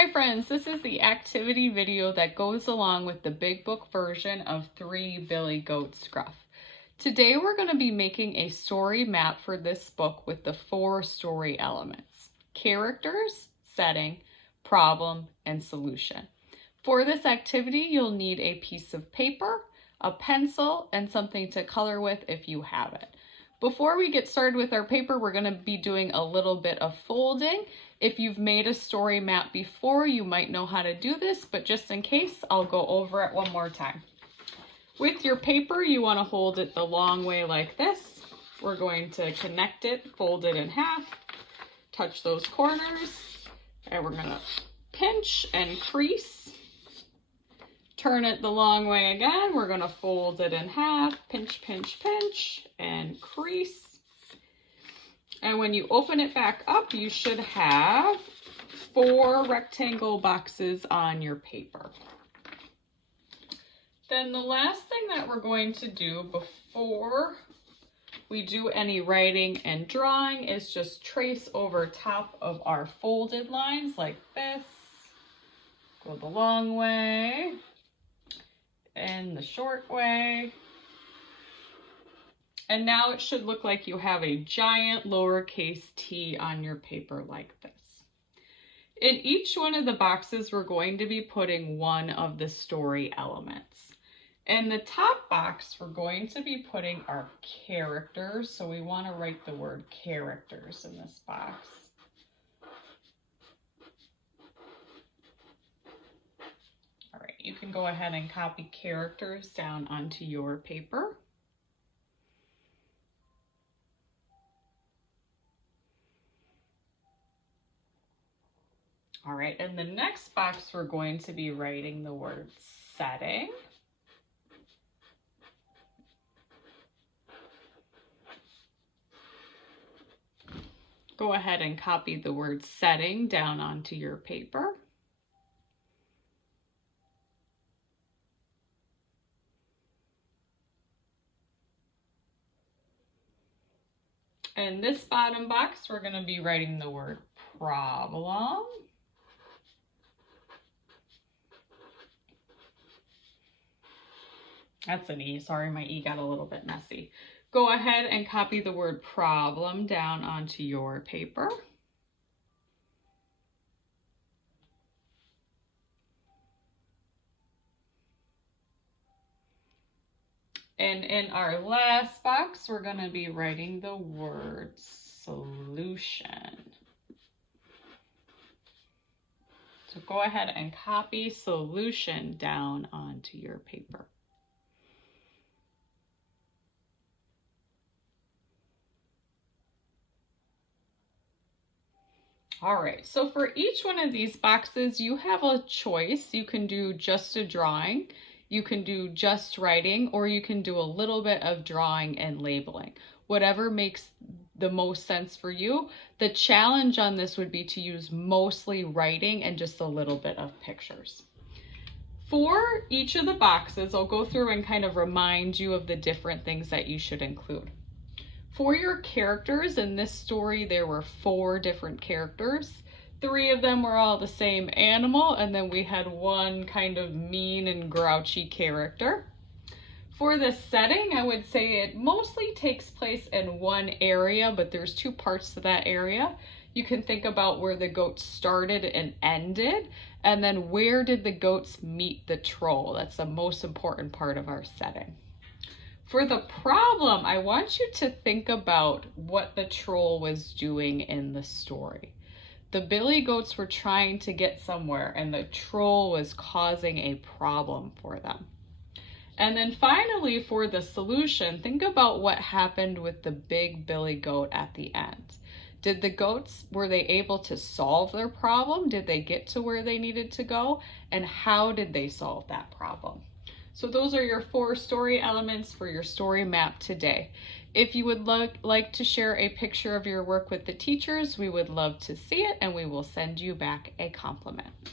Hi friends, this is the activity video that goes along with the big book version of 3 Billy Goat Scruff. Today we're going to be making a story map for this book with the 4 story elements: characters, setting, problem, and solution. For this activity, you'll need a piece of paper, a pencil, and something to color with if you have it. Before we get started with our paper, we're going to be doing a little bit of folding. If you've made a story map before, you might know how to do this, but just in case, I'll go over it one more time. With your paper, you want to hold it the long way like this. We're going to connect it, fold it in half, touch those corners, and we're going to pinch and crease. Turn it the long way again. We're going to fold it in half, pinch, pinch, pinch, and crease. And when you open it back up, you should have 4 rectangle boxes on your paper. Then the last thing that we're going to do before we do any writing and drawing is just trace over top of our folded lines like this. Go the long way and the short way. And now it should look like you have a giant lowercase t on your paper like this. In each one of the boxes, we're going to be putting one of the story elements. In the top box, we're going to be putting our characters. So we want to write the word characters in this box. All right, you can go ahead and copy characters down onto your paper. All right, in the next box, we're going to be writing the word setting. Go ahead and copy the word setting down onto your paper. In this bottom box, we're going to be writing the word problem. That's an E. Sorry, my E got a little bit messy. Go ahead and copy the word problem down onto your paper. And in our last box, we're going to be writing the word solution. So go ahead and copy solution down onto your paper. All right, so for each one of these boxes, you have a choice. You can do just a drawing, you can do just writing, or you can do a little bit of drawing and labeling. Whatever makes the most sense for you. The challenge on this would be to use mostly writing and just a little bit of pictures. For each of the boxes, I'll go through and kind of remind you of the different things that you should include. For your characters in this story, there were 4 different characters. 3 of them were all the same animal, and then we had one kind of mean and grouchy character. For the setting, I would say it mostly takes place in one area, but there's 2 parts to that area. You can think about where the goats started and ended, and then where did the goats meet the troll? That's the most important part of our setting. For the problem, I want you to think about what the troll was doing in the story. The Billy Goats were trying to get somewhere, and the troll was causing a problem for them. And then finally, for the solution, think about what happened with the big Billy Goat at the end. Did the goats, were they able to solve their problem? Did they get to where they needed to go? And how did they solve that problem? So those are your 4 story elements for your story map today. If you would like to share a picture of your work with the teachers, we would love to see it, and we will send you back a compliment.